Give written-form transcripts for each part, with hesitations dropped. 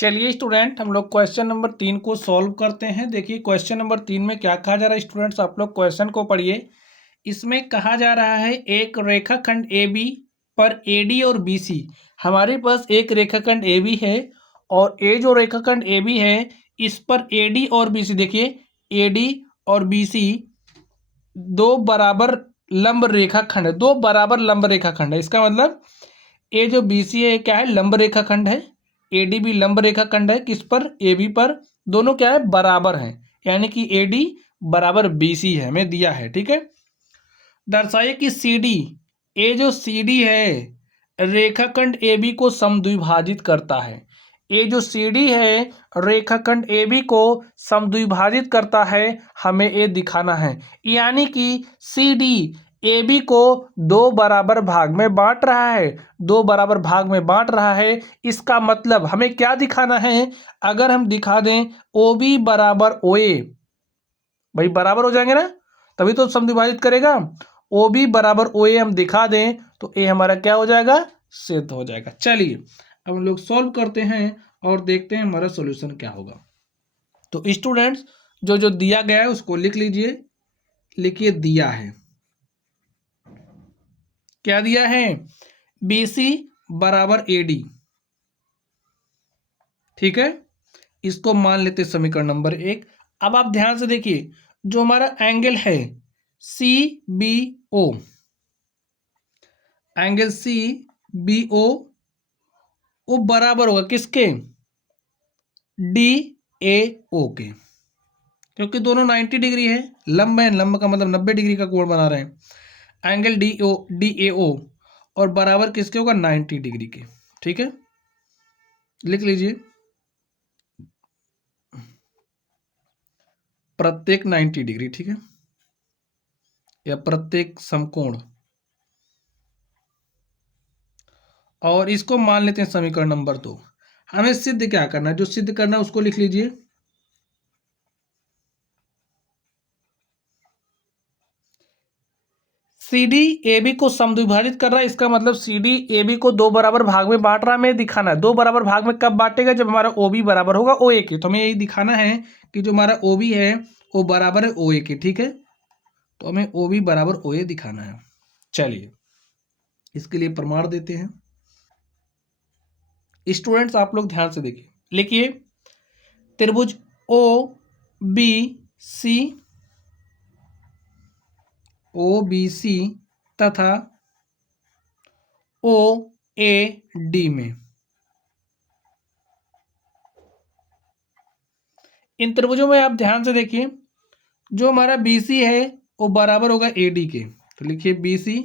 चलिए स्टूडेंट, हम लोग क्वेश्चन नंबर 3 को सॉल्व करते हैं। देखिए क्वेश्चन नंबर 3 में क्या कहा जा रहा है स्टूडेंट्स, आप लोग क्वेश्चन को पढ़िए। इसमें कहा जा रहा है एक रेखाखंड ए बी पर ए डी और बी सी। हमारे पास एक रेखाखंड ए बी है और ये जो रेखाखंड ए बी है इस पर ए डी और बी सी, देखिए ए डी और बी सी दो बराबर लंब रेखाखंड है, दो बराबर लंब रेखाखंड है। इसका मतलब ये जो बी सी है क्या है, लंब रेखाखंड है। ए डी भी लंब रेखाखंड है, किस पर, ए बी पर। दोनों क्या है, बराबर हैं, यानी कि ए डी बराबर बी सी है, हमें दिया है। ठीक है, दर्शाइए कि सी डी, ये जो सी डी है रेखाखंड ए बी को समद्विभाजित करता है। ये जो सी डी है रेखाखंड ए बी को समद्विभाजित करता है, हमें ये दिखाना है। यानी कि सी डी ए बी को दो बराबर भाग में बांट रहा है, दो बराबर भाग में बांट रहा है। इसका मतलब हमें क्या दिखाना है, अगर हम दिखा दें ओ बी बराबर ओ ए, भाई बराबर हो जाएंगे ना, तभी तो समद्विभाजित करेगा। ओ बी बराबर ओ ए हम दिखा दें तो ए हमारा क्या हो जाएगा, सिद्ध हो जाएगा। चलिए अब हम लोग सॉल्व करते हैं और देखते हैं हमारा सॉल्यूशन क्या होगा। तो स्टूडेंट्स जो जो दिया गया है उसको लिख लीजिए। लिखिए दिया है, क्या दिया है, बी सी बराबर ए डी। ठीक है, इसको मान लेते समीकरण नंबर 1। अब आप ध्यान से देखिए, जो हमारा एंगल है C B O, angle C B O वो बराबर होगा किसके, डी ए ओ के, क्योंकि दोनों 90 डिग्री है, लंब है, लंब का मतलब 90 डिग्री का कोण बना रहे हैं। एंगल डी ए ओ और बराबर किसके होगा, 90 डिग्री के। ठीक है, लिख लीजिए प्रत्येक 90 डिग्री। ठीक है, या प्रत्येक समकोण, और इसको मान लेते हैं समीकरण नंबर 2। हमें सिद्ध क्या करना है, जो सिद्ध करना है उसको लिख लीजिए। सी डी ए बी को समद्विभाजित कर रहा है, इसका मतलब सी डी ए बी को दो बराबर भाग में बांट रहा है। हमें दिखाना है दो बराबर भाग में कब बांटेगा, जब हमारा ओ बी बराबर होगा ओ ए के। तो हमें यही दिखाना है कि जो हमारा ओ बी है वो बराबर है ओ ए के। ठीक है, तो हमें ओ बी बराबर ओ ए दिखाना है। चलिए इसके लिए प्रमाण देते हैं। स्टूडेंट्स आप लोग ध्यान से देखिए, लिखिए त्रिभुज O B C, O B C तथा ओ ए डी में, इन त्रिभुजों में आप ध्यान से देखिए, जो हमारा बी सी है वो बराबर होगा ए डी के। तो लिखिए बी सी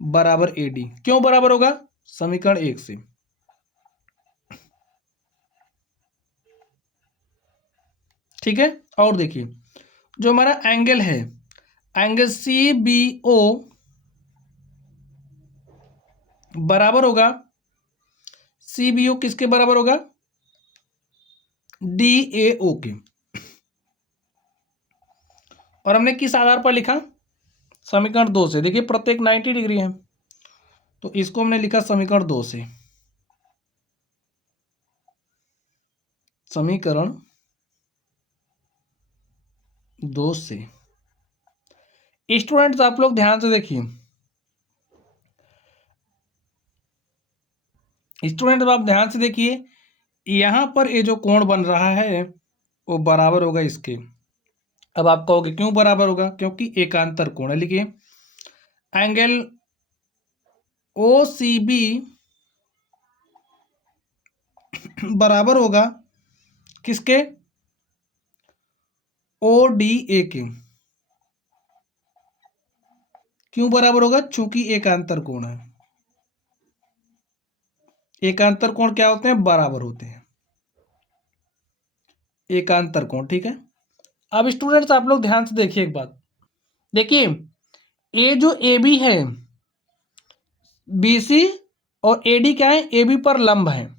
बराबर ए डी, क्यों बराबर होगा, समीकरण 1 से। ठीक है, और देखिए जो हमारा एंगल है, एंगल सी बी ओ बराबर होगा, सी बी ओ किसके बराबर होगा, डी ए ओ के। और हमने किस आधार पर लिखा, समीकरण 2 से। देखिए प्रत्येक 90 डिग्री है, तो इसको हमने लिखा समीकरण 2 से। समीकरण 2 से स्टूडेंट्स आप लोग ध्यान से देखिए, स्टूडेंट आप ध्यान से देखिए, यहां पर ये जो कोण बन रहा है वो बराबर होगा इसके। अब आप कहोगे क्यों बराबर होगा, क्योंकि एकांतर कोण है। लिखिए एंगल ओ सी बी बराबर होगा किसके, ओ डी ए के। क्यों बराबर होगा, चूंकि एकांतर कोण है। एकांतर कोण क्या होते हैं, बराबर होते हैं एकांतर कोण। ठीक है, अब स्टूडेंट्स आप लोग ध्यान से देखिए एक बात, देखिए ए जो ए बी है, बी सी और ए डी क्या है, ए बी पर लंब है।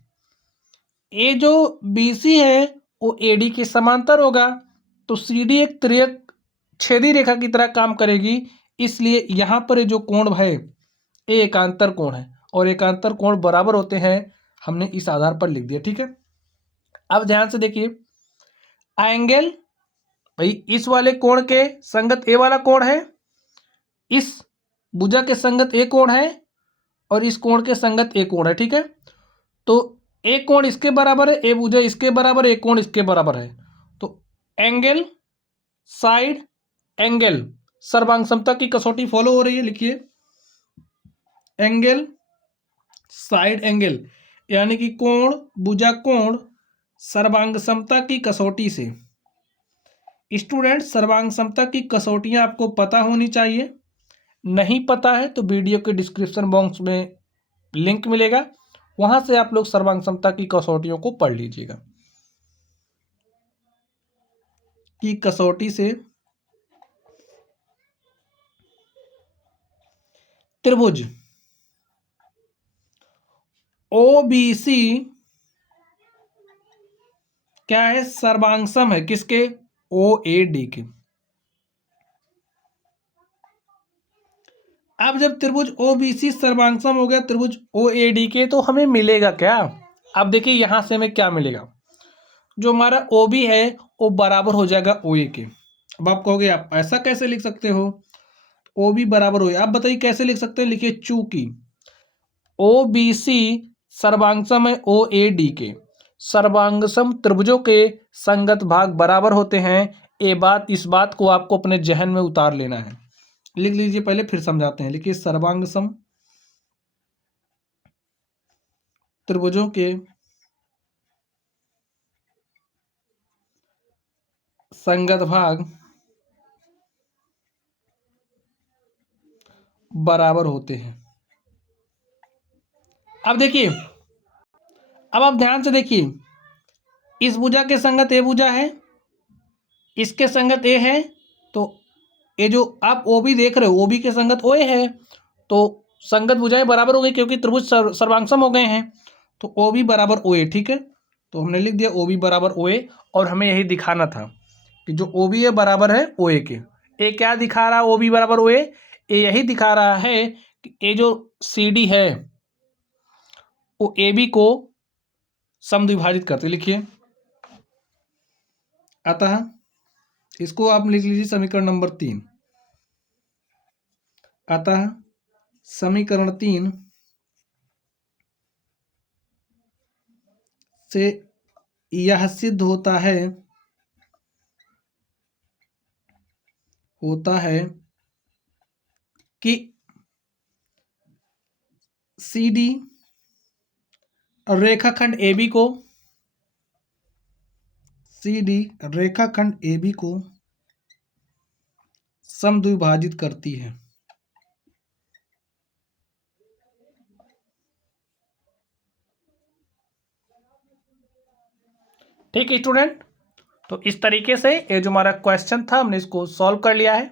ए जो बी सी है वो ए डी के समांतर होगा, तो सी डी एक त्रियक छेदी रेखा की तरह काम करेगी। इसलिए यहां पर ये जो कोण है ये एकांतर कोण है, और एकांतर कोण बराबर होते हैं, हमने इस आधार पर लिख दिया। ठीक है, अब ध्यान से देखिए, एंगल भाई इस वाले कोण के संगत ए वाला कोण है, इस भुजा के संगत ए कोण है और इस कोण के संगत ए कोण है। ठीक है, तो ए कोण इसके बराबर है, ए भुजा इसके बराबर है, ए कोण इसके बराबर है। तो एंगल साइड एंगल सर्वांग समता की कसौटी फॉलो हो रही है। लिखिए एंगल साइड एंगल यानी कि कोण भुजा कोण सर्वांग समता की कसौटी से। स्टूडेंट सर्वांग समता की कसौटियां आपको पता होनी चाहिए, नहीं पता है तो वीडियो के डिस्क्रिप्शन बॉक्स में लिंक मिलेगा, वहां से आप लोग सर्वांग समता की कसौटियों को पढ़ लीजिएगा। की कसौटी से त्रिभुज OBC क्या है, सर्वांगसम है किसके, OAD के। अब जब त्रिभुज OBC सर्वांगसम हो गया त्रिभुज OAD के, तो हमें मिलेगा क्या। अब देखिए यहां से हमें क्या मिलेगा, जो हमारा OB है वो बराबर हो जाएगा OA के। अब आप कहोगे आप ऐसा कैसे लिख सकते हो, OB बराबर OA, आप बताइए कैसे लिख सकते हैं। लिखिए चूंकि OBC सर्वांगसम है OAD के, सर्वांगसम त्रिभुजों के संगत भाग बराबर होते हैं। इस बात को आपको अपने जहन में उतार लेना है, लिख लीजिए पहले फिर समझाते हैं। लिखिए सर्वांगसम त्रिभुजों के संगत भाग बराबर होते हैं। अब देखिए, अब आप ध्यान से देखिए, इस भुजा के संगत ए भुजा है, इसके संगत ए है, तो ये जो आप OB देख रहे हो OB के संगत OA है, तो संगत भुजाएं बराबर हो गई क्योंकि त्रिभुज सर्वांगसम हो गए हैं। तो OB बराबर OA। ठीक है, तो हमने लिख दिया OB बराबर OA, और हमें यही दिखाना था कि जो OB है बराबर है OA के। ये क्या दिखा रहा है OB बराबर OA, ये यही दिखा रहा है कि ये जो CD है वो AB को समद्विभाजित करते। लिखिए अतः इसको आप लिख लीजिए समीकरण नंबर 3। अतः समीकरण 3 से यह सिद्ध होता है कि CD रेखाखंड AB को समद्विभाजित करती है। ठीक है स्टूडेंट, तो इस तरीके से ये जो हमारा क्वेश्चन था हमने इसको सॉल्व कर लिया है।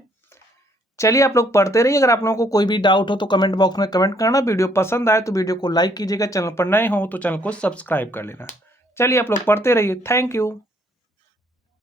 चलिए आप लोग पढ़ते रहिए, अगर आप लोगों को कोई भी डाउट हो तो कमेंट बॉक्स में कमेंट करना। वीडियो पसंद आए तो वीडियो को लाइक कीजिएगा, चैनल पर नए हो तो चैनल को सब्सक्राइब कर लेना। चलिए आप लोग पढ़ते रहिए, थैंक यू।